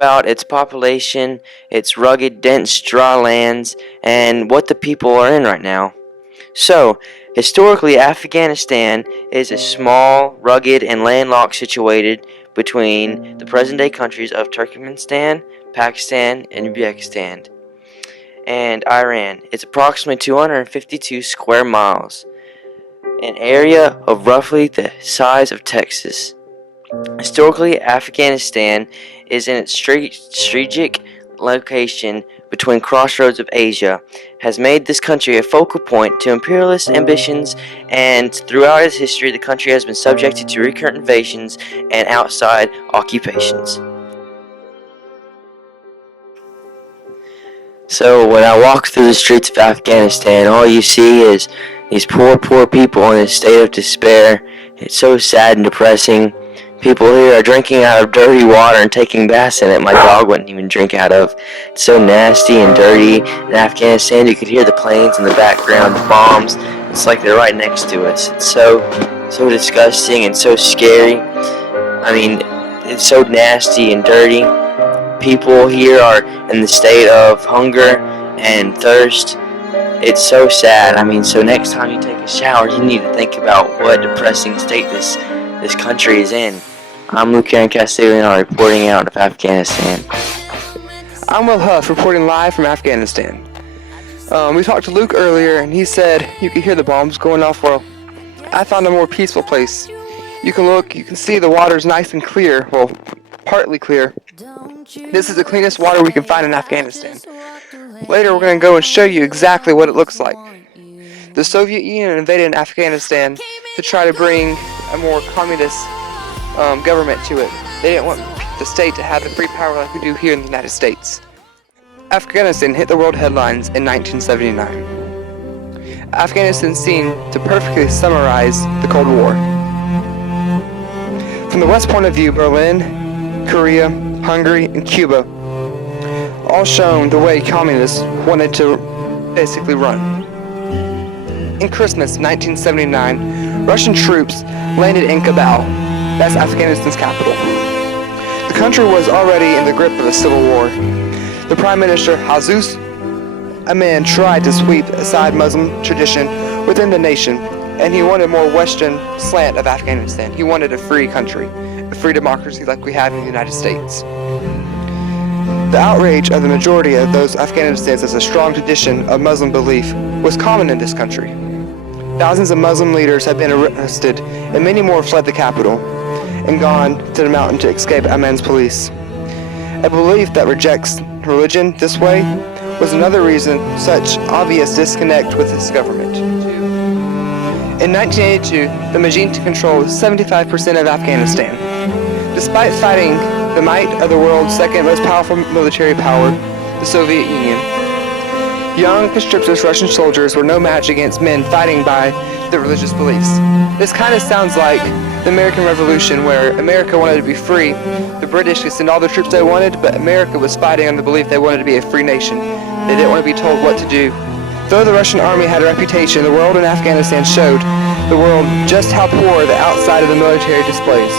About its population, its rugged, dense, dry lands, and what the people are in right now. So, historically, Afghanistan is a small, rugged, and landlocked situated between the present-day countries of Turkmenistan, Pakistan, and Uzbekistan, and Iran. It's approximately 252 square miles, an area of roughly the size of Texas. Historically, Afghanistan is in its strategic location between crossroads of Asia, has made this country a focal point to imperialist ambitions, and throughout its history, the country has been subjected to recurrent invasions and outside occupations. So when I walk through the streets of Afghanistan, all you see is these poor people in a state of despair. It's so sad and depressing. People here are drinking out of dirty water and taking baths in it. My dog wouldn't even drink out of. It's so nasty and dirty. In Afghanistan, you could hear the planes in the background, the bombs. It's like they're right next to us. It's so disgusting and so scary. I mean, it's so nasty and dirty. People here are in the state of hunger and thirst. It's so sad. I mean, so next time you take a shower, you need to think about what depressing state this country is in. I'm Luke Aaron Castellano reporting out of Afghanistan. I'm Will Huff reporting live from Afghanistan. We talked to Luke earlier and he said you could hear the bombs going off. Well, I found a more peaceful place. You can see the water's nice and clear, well, partly clear. This is the cleanest water we can find in Afghanistan. Later we're going to go and show you exactly what it looks like. The Soviet Union invaded Afghanistan to try to bring a more communist government to it. They didn't want the state to have the free power like we do here in the United States. Afghanistan hit the world headlines in 1979. Afghanistan seemed to perfectly summarize the Cold War. From the West point of view, Berlin, Korea, Hungary, and Cuba all shown the way communists wanted to basically run. In Christmas 1979, Russian troops landed in Kabul. That's Afghanistan's capital. The country was already in the grip of a civil war. The Prime Minister, Jesus, a man tried to sweep aside Muslim tradition within the nation, and he wanted more Western slant of Afghanistan. He wanted a free country, a free democracy like we have in the United States. The outrage of the majority of those Afghanistans as a strong tradition of Muslim belief was common in this country. Thousands of Muslim leaders have been arrested, and many more fled the capital and gone to the mountain to escape Amman's police. A belief that rejects religion this way was another reason such obvious disconnect with this government. In 1982, the Mujahideen controlled 75% of Afghanistan. Despite fighting the might of the world's second most powerful military power, the Soviet Union, young, conscripted Russian soldiers were no match against men fighting by their religious beliefs. This kind of sounds like the American Revolution, where America wanted to be free. The British could send all the troops they wanted, but America was fighting on the belief they wanted to be a free nation. They didn't want to be told what to do. Though the Russian army had a reputation, the world in Afghanistan showed the world just how poor the outside of the military displays.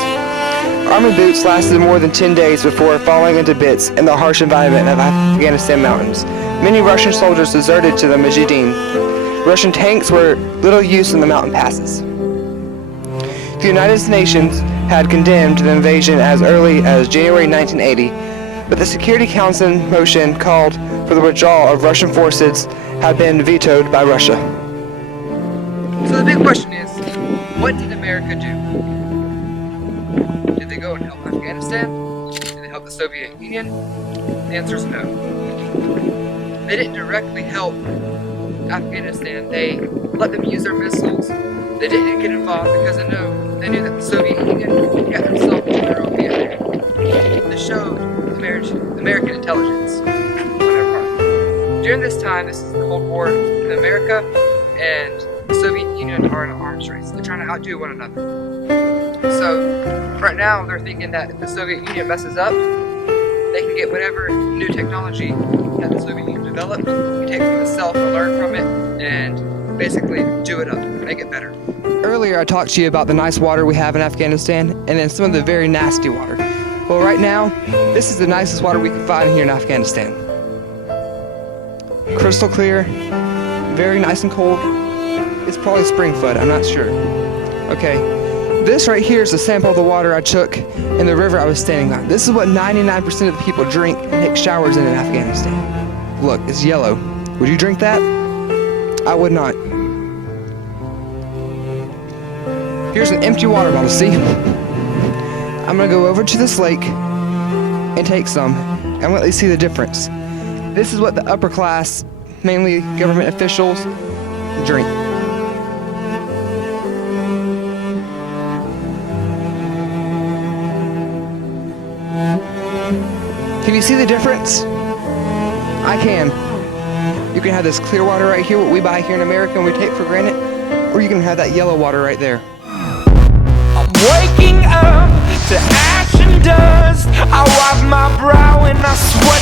Army boots lasted more than 10 days before falling into bits in the harsh environment of Afghanistan mountains. Many Russian soldiers deserted to the Mujahideen. Russian tanks were little use in the mountain passes. The United Nations had condemned the invasion as early as January 1980, but the Security Council motion called for the withdrawal of Russian forces had been vetoed by Russia. So the big question is, what did America do? Did they go and help Afghanistan? Did they help the Soviet Union? The answer is no. They didn't directly help Afghanistan. They let them use their missiles. They didn't get involved because they knew that the Soviet Union got themselves into their own theater. This showed American intelligence on their part. During this time, this is the Cold War in America, and the Soviet Union are in an arms race. They're trying to outdo one another. So right now, they're thinking that if the Soviet Union messes up, they can get whatever new technology that the Soviet Union developed, you take from itself and learn from it, and basically do it up, make it better. Earlier I talked to you about the nice water we have in Afghanistan, and then some of the very nasty water. Well, right now, this is the nicest water we can find here in Afghanistan. Crystal clear, very nice and cold. It's probably spring flood, I'm not sure. Okay, this right here is a sample of the water I took in the river I was standing on. This is what 99% of the people drink and take showers in Afghanistan. Look, it's yellow. Would you drink that? I would not. Here's an empty water bottle, see? I'm gonna go over to this lake and take some and let you see the difference. This is what the upper class, mainly government officials, drink. Can you see the difference? I can. You can have this clear water right here, what we buy here in America and we take for granted, or you can have that yellow water right there. I'm waking up to ash and dust. I wipe my brow and I sweat.